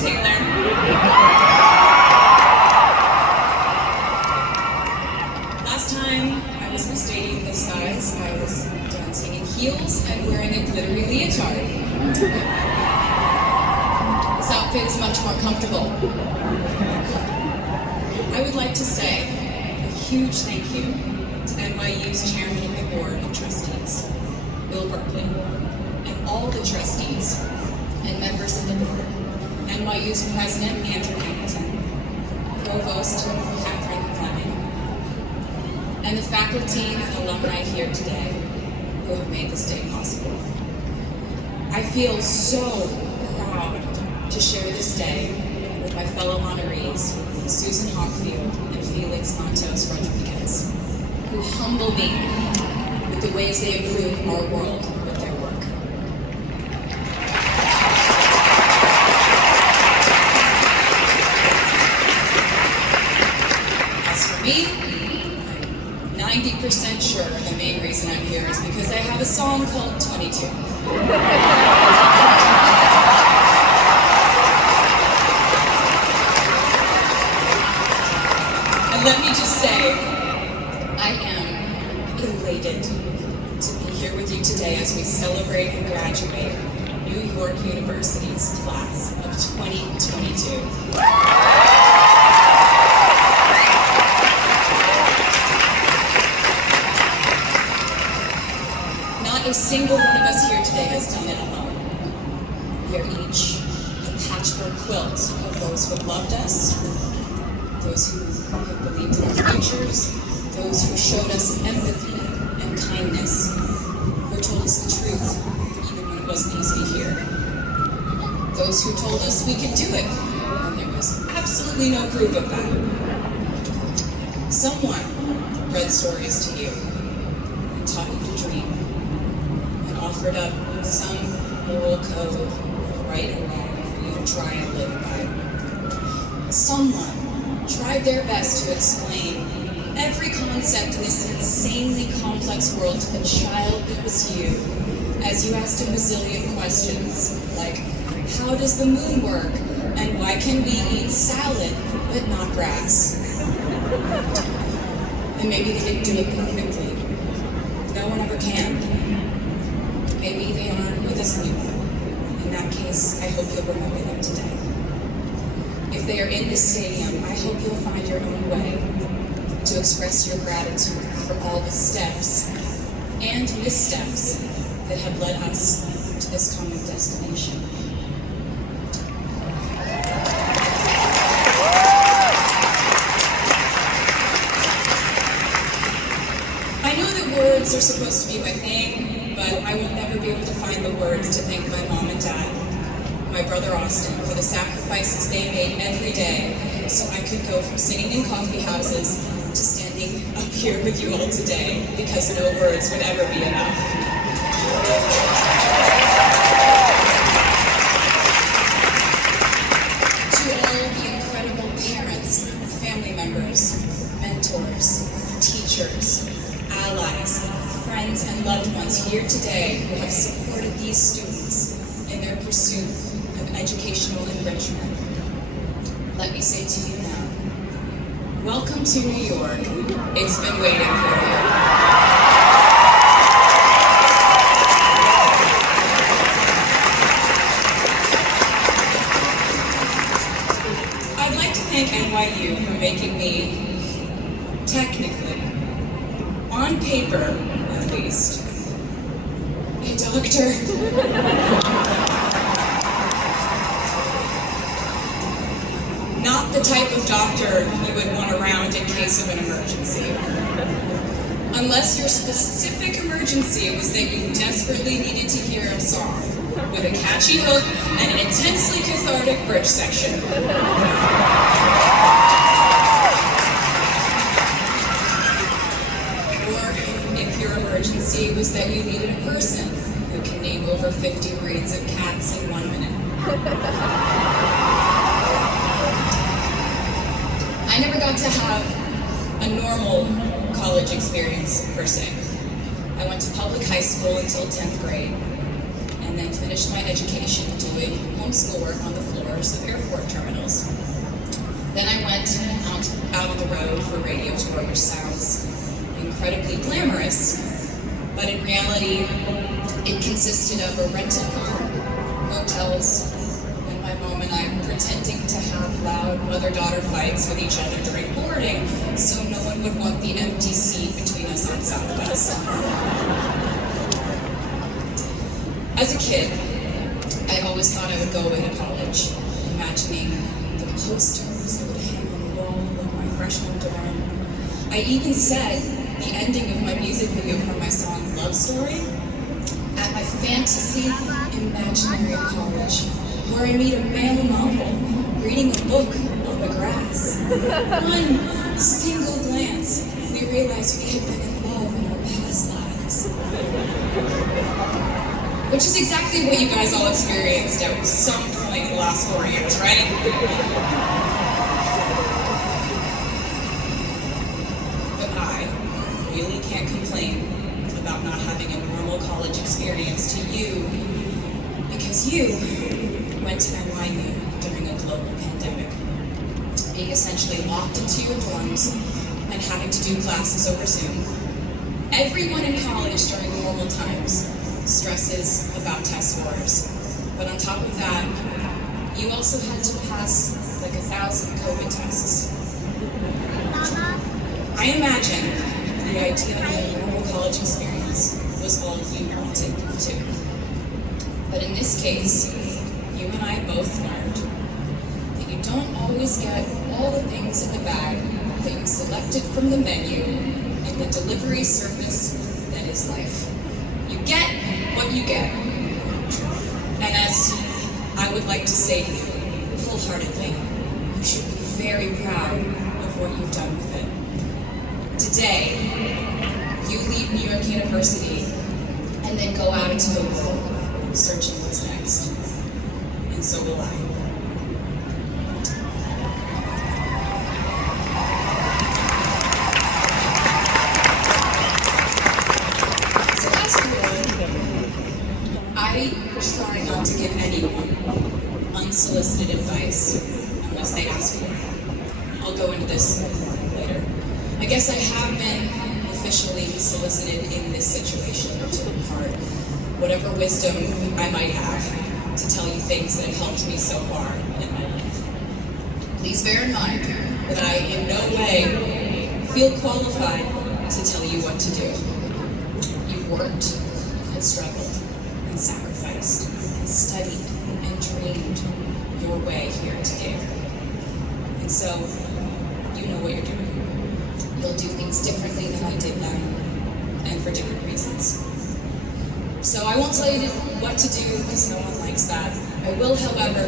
Taylor. Last time I was restating the size, I was dancing in heels and wearing a glittery leotard. This outfit is much more comfortable. I would like to say a huge thank you to NYU's Chairman of the Board of Trustees, Bill Berkeley, and all the trustees and members of the board, NYU's President Andrew Hamilton, Provost Catherine Fleming, and the faculty and alumni here today who have made this day possible. I feel so proud to share this day with my fellow honorees, Susan Hockfield and Felix Matos Rodriguez, who humble me with the ways they improve our world with their work. As for me, I'm 90% sure the main reason I'm here is because I have a song called 22. And let me just say, I am elated to be here with you today as we celebrate and graduate New York University's class of 2022. Not a single one of us here today has done it alone. We are each a patchwork quilt of those who have loved us, those who have believed in our futures, those who showed us empathy and kindness, who told us the truth even when it wasn't easy to hear, those who told us we could do it when there was absolutely no proof of that. Someone read stories to you and taught you to dream and offered up some moral code of right and wrong for you to try and live by. Someone tried their best to explain every concept in this insanely complex world to the child that was you, as you asked a bazillion questions, like, how does the moon work? And why can we eat salad, but not grass? And maybe they didn't do it perfectly. No one ever can. Maybe they aren't with us anymore. In that case, I hope you'll remember them today. If they are in this stadium, I hope you'll find your own way to express your gratitude for all the steps and missteps that have led us to this common destination. I know that words are supposed to be my thing, but I will never be able to find the words to thank my mom and dad, my brother Austin, for the sacrifices they made every day so I could go from singing in coffee houses to standing up here with you all today, because no words would ever be enough. To all the incredible parents, family members, mentors, teachers, allies, friends, and loved ones here today who have supported these students in their pursuit of educational enrichment, let me say to you now, welcome to New York. It's been waiting for you. I'd like to thank NYU for making me, technically, on paper at least, a doctor. Not the type of doctor you would want around in case of an emergency. Unless your specific emergency was that you desperately needed to hear a song with a catchy hook and an intensely cathartic bridge section. Or if your emergency was that you needed a person who can name over 50 breeds of cats in 1 minute. I never got to have a normal college experience, per se. I went to public high school until 10th grade, and then finished my education doing homeschool work on the floors of airport terminals. Then I went out on the road for a radio tour, which sounds incredibly glamorous, but in reality, it consisted of a rented car, motels, and my mom and I pretending to have loud mother-daughter fights with each other during boarding, so no one would want the empty seat between us on Southwest. As a kid, I always thought I would go away to college, imagining the posters that would hang on the wall of my freshman dorm. I even said the ending of my music video for my song Love Story at my fantasy imaginary college, where I meet a male novel reading a book on the grass. One single glance, we realized we had been in love in our past lives. Which is exactly what you guys all experienced at some point in the last 4 years, right? But I really can't complain about not having a normal college experience to you, because you went to NYU during a global pandemic, being essentially locked into your dorms and having to do classes over Zoom. Everyone in college during normal times stresses about test scores. But on top of that, you also had to pass like 1,000 COVID tests. I imagine the idea of a normal college experience was all you wanted too. But in this case, you and I both learned that you don't always get all the things in the bag that you selected from the menu and the delivery service that is life. You get what you get. And as I would like to say to you, wholeheartedly, you should be very proud of what you've done with it. Today, you leave New York University and then go out into the world searching what's next. And so will I. I try not to give anyone unsolicited advice unless they ask for it. I'll go into this later. I guess I have been officially solicited in this situation to impart whatever wisdom I might have to tell you things that have helped me so far in my life. Please bear in mind that I in no way feel qualified to tell you what to do. You've worked and struggled and sacrificed and studied and dreamed your way here today. And so, you know what you're doing. You'll do things differently than I did them, and for different reasons. So I won't tell you what to do, because no one likes that. I will, however,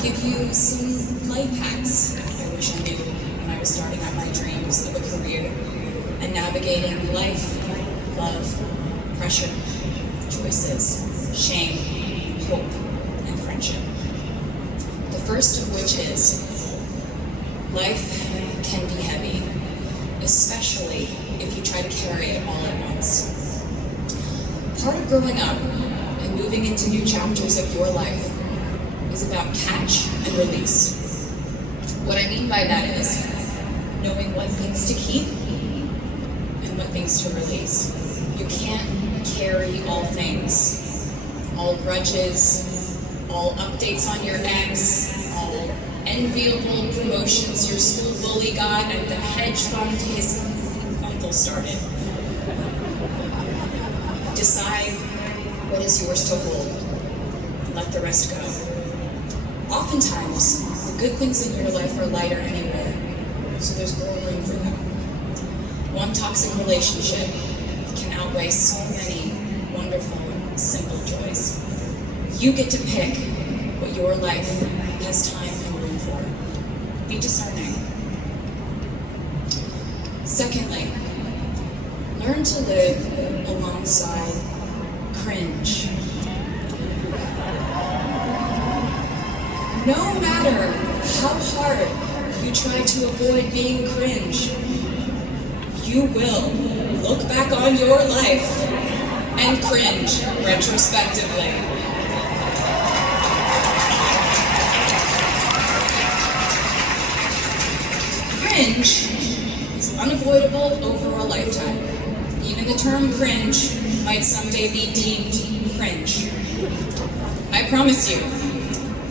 give you some life hacks I wish I knew when I was starting out my dreams of a career and navigating life, love, pressure, choices, shame, hope, and friendship. The first of which is, life can be heavy, especially if you try to carry it all at once. Part of growing up and moving into new chapters of your life is about catch and release. What I mean by that is knowing what things to keep and what things to release. You can't carry all things. All grudges, all updates on your ex, all enviable promotions your school bully got and the hedge fund his uncle started. Decide what is yours to hold and let the rest go. Oftentimes, the good things in your life are lighter anyway, so there's more room for them. One toxic relationship can outweigh so many wonderful, simple joys. You get to pick what your life has time and room for. Be discerning. Secondly, learn to live alongside cringe. No matter how hard you try to avoid being cringe, you will look back on your life and cringe retrospectively. might someday be deemed cringe. I promise you,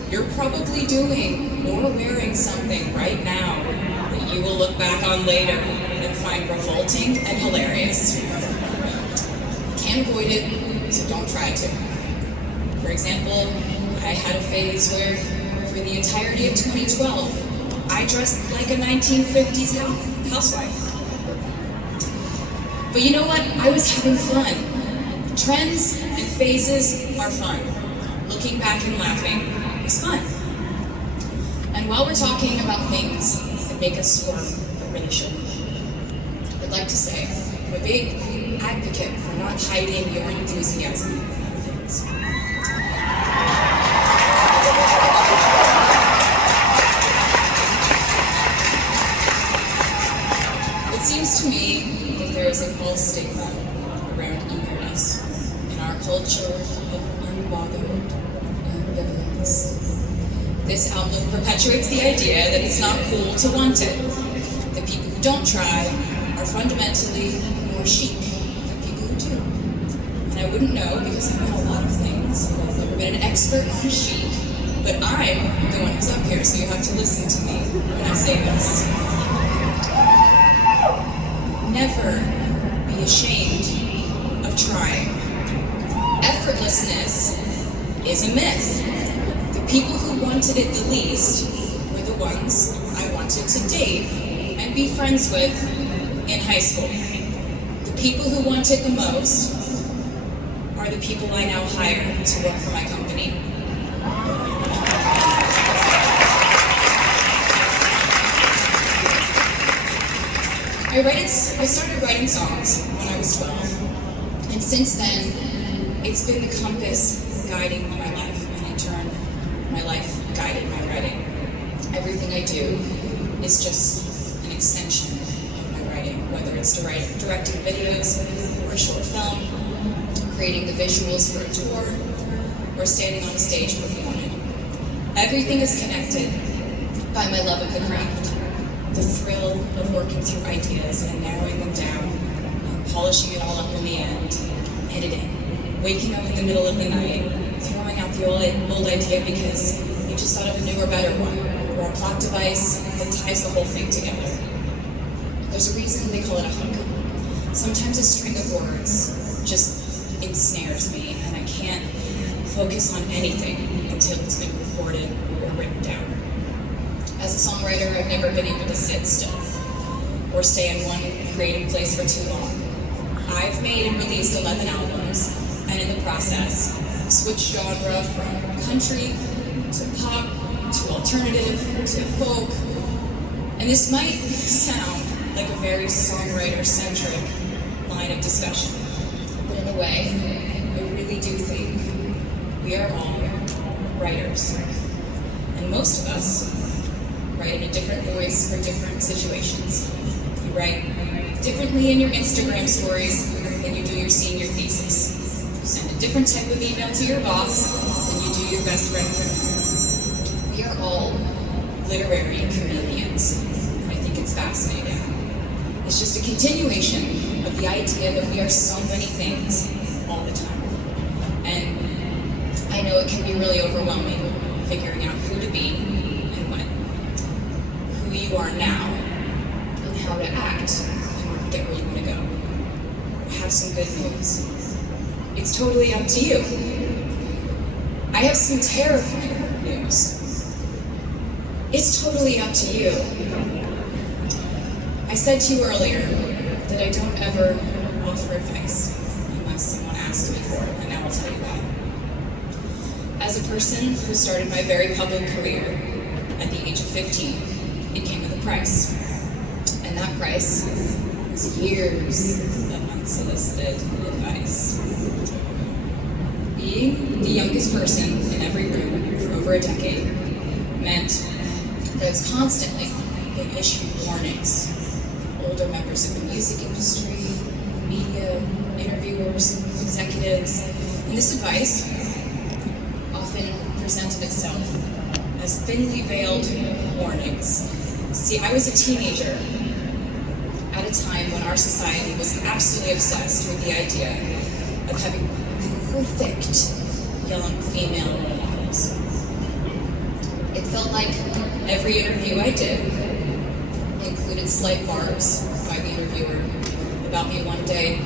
you're probably doing or wearing something right now that you will look back on later and find revolting and hilarious. Can't avoid it, so don't try to. For example, I had a phase where, for the entirety of 2012, I dressed like a 1950s housewife. But you know what? I was having fun. Trends and phases are fun. Looking back and laughing is fun. And while we're talking about things that make us squirm but really shouldn't, I'd like to say I'm a big advocate for not hiding your enthusiasm for things. It seems to me that there is a false stigma around eagerness in our culture of unbothered ambivalence. This outlook perpetuates the idea that it's not cool to want it. The people who don't try are fundamentally more chic than people who do. And I wouldn't know because I've done a lot of things. I've never been an expert on chic, but I'm the one who's up here, so you have to listen to me when I say this. Never be ashamed of trying. Effortlessness is a myth. The people who wanted it the least were the ones I wanted to date and be friends with in high school. The people who wanted the most are the people I now hire to work for my company. I started writing songs when I was 12, and since then, it's been the compass guiding my life, and in turn, my life guided my writing. Everything I do is just an extension of my writing, whether it's directing videos or a short film, creating the visuals for a tour, or standing on a stage performing. Everything is connected by my love of the craft. The thrill of working through ideas and narrowing them down, and polishing it all up in the end, editing, waking up in the middle of the night, throwing out the old idea because you just thought of a newer, better one, or a plot device that ties the whole thing together. There's a reason they call it a hook. Sometimes a string of words just ensnares me, and I can't focus on anything until it's been recorded or written down. As a songwriter, I've never been able to sit still or stay in one creative place for too long. I've made and released 11 albums, and in the process, switched genre from country to pop to alternative to folk. And this might sound like a very songwriter-centric line of discussion, but in a way, I really do think we are all writers. And most of us write in a different voice for different situations. You write differently in your Instagram stories than you do your senior thesis. You send a different type of email to your boss than you do your best friend from. We are all literary chameleons. I think it's fascinating. It's just a continuation of the idea that we are so many things all the time. And I know it can be really overwhelming figuring out who to be and when. Who you are now, and how to act in order to get where you want to go. I have some good news. It's totally up to you. I have some terrifying news. It's totally up to you. I said to you earlier that I don't ever offer advice unless someone asks me for it, and now I'll tell you why. As a person who started my very public career at the age of 15, it came with a price. And that price was years of unsolicited advice. Being the youngest person in every room for over a decade meant that I was constantly being issued warnings from older members of the music industry, media, interviewers, executives. And this advice often presented itself as thinly veiled warnings. See, I was a teenager at a time when our society was absolutely obsessed with the idea of having perfect young female role models. It felt like every interview I did included slight marks by the interviewer about me one day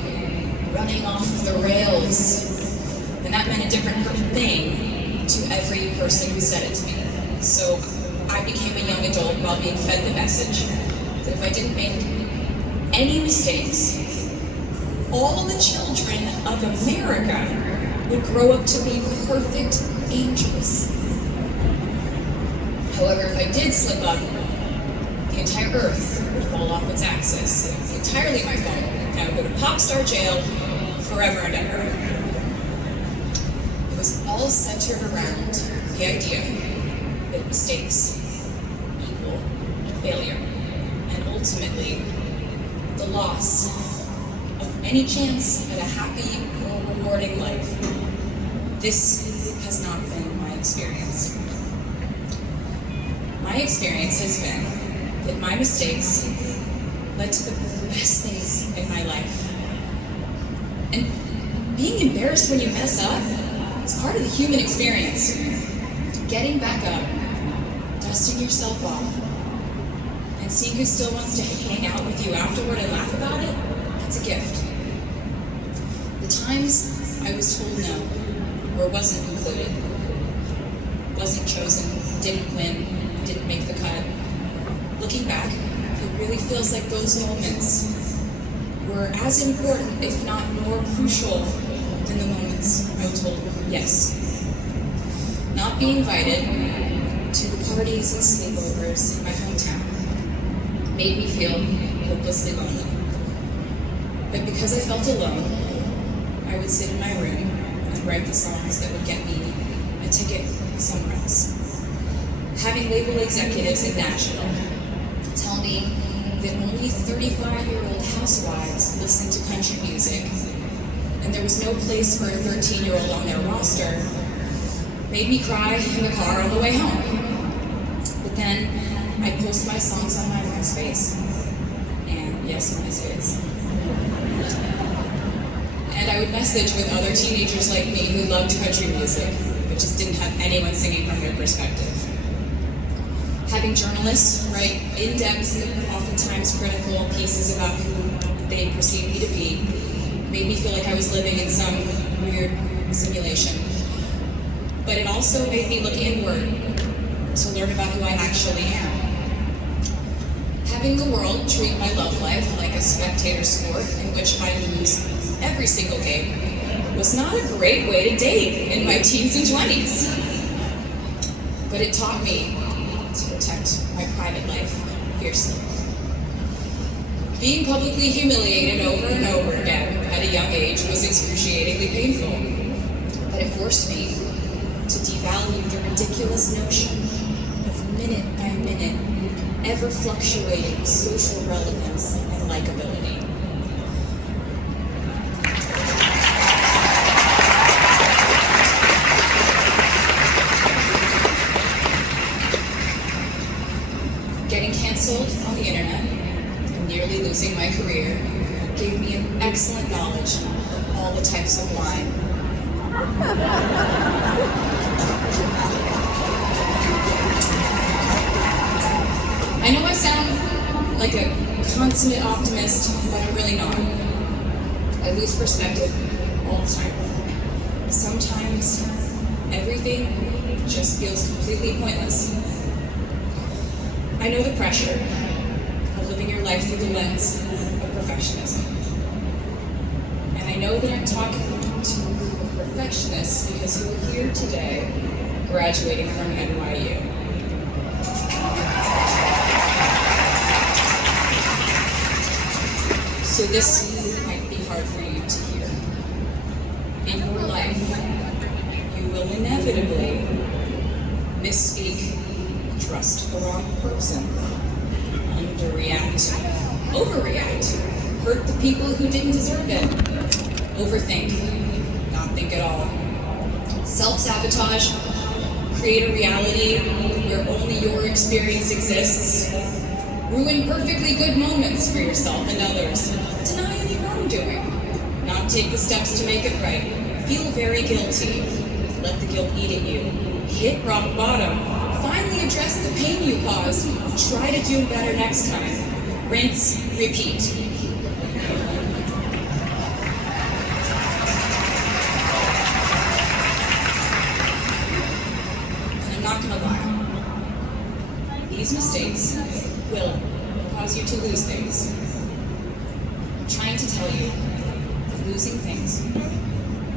running off the rails. And that meant a different thing to every person who said it to me. So I became a young adult while being fed the message that if I didn't make any mistakes, all the children of America would grow up to be perfect angels. However, if I did slip up, the entire earth would fall off its axis. It was entirely my fault. I would go to pop star jail forever and ever. It was all centered around the idea that mistakes equal failure, and ultimately the loss of any chance at a happy or rewarding life. This has not been my experience. My experience has been that my mistakes led to the best things in my life. And being embarrassed when you mess up, it's part of the human experience. Getting back up, dusting yourself off, and seeing who still wants to hang out with you afterward and laugh about it, that's a gift. The times I was told no, or wasn't included, wasn't chosen, didn't win, didn't make the cut. Looking back, it really feels like those moments were as important, if not more crucial, than the moments I was told yes. Not being invited to the parties and sleepovers in my hometown made me feel hopelessly lonely. But because I felt alone, I would sit in my room and write the songs that would get me a ticket somewhere else. Having label executives at National tell me that only 35-year-old housewives listen to country music, and there was no place for a 13-year-old on their roster, made me cry in the car on the way home. But then I'd post my songs on my MySpace. And yes, MySpace. And I would message with other teenagers like me who loved country music, but just didn't have anyone singing from their perspective. Having journalists write in-depth, oftentimes critical pieces about who they perceived me to be made me feel like I was living in some weird simulation. But it also made me look inward to learn about who I actually am. Having the world treat my love life like a spectator sport in which I lose every single game was not a great way to date in my teens and 20s. But it taught me to protect my private life fiercely. Being publicly humiliated over and over again at a young age was excruciatingly painful, but it forced me to devalue the ridiculous notion of minute by minute, ever fluctuating social relevance and likability. Getting canceled on the internet and nearly losing my career gave me an excellent knowledge of all the types of lying. I know I sound like a consummate optimist, but I'm really not. I lose perspective all the time. Sometimes everything just feels completely pointless. I know the pressure of living your life through the lens of perfectionism. And I know that I'm talking to a group of perfectionists because you are here today graduating from NYU. So this might be hard for you to hear. In your life, you will inevitably misspeak, trust the wrong person, underreact, overreact, hurt the people who didn't deserve it, overthink, not think at all, self-sabotage, create a reality where only your experience exists, ruin perfectly good moments for yourself and others, deny any wrongdoing, not Take the steps to make it right. Feel very guilty. Let the guilt eat at you. Hit rock bottom. Finally address the pain you caused. Try to do better next time. Rinse, repeat. And I'm not gonna lie. These mistakes will cause you to lose things. I'm trying to tell you that losing things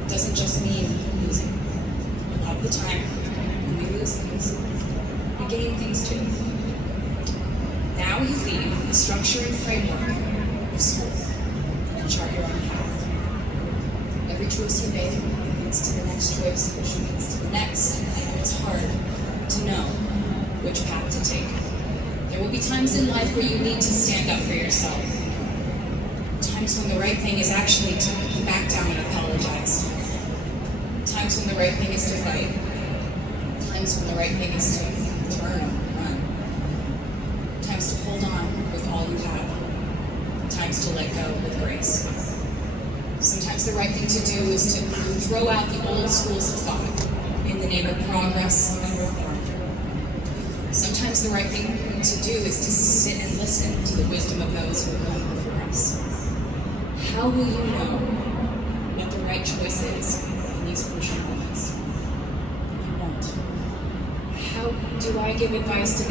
doesn't just mean losing. A lot of the time, when we lose things, we gain things too. Now you leave the structure and framework of school and chart your own path. Every choice you make leads to the next choice, which leads to the next, and it's hard to know which path to take. There will be times in life where you need to stand up for yourself. Times when the right thing is actually to back down and apologize. Times when the right thing is to fight. Times when the right thing is to turn and run. Times to hold on with all you have. Times to let go with grace. Sometimes the right thing to do is to throw out the old schools of thought in the name of progress and reform. Sometimes the right thing to do is to sit and listen to the wisdom of those who have gone before us. How will you know what the right choice is in these crucial moments? You won't. How do I give advice to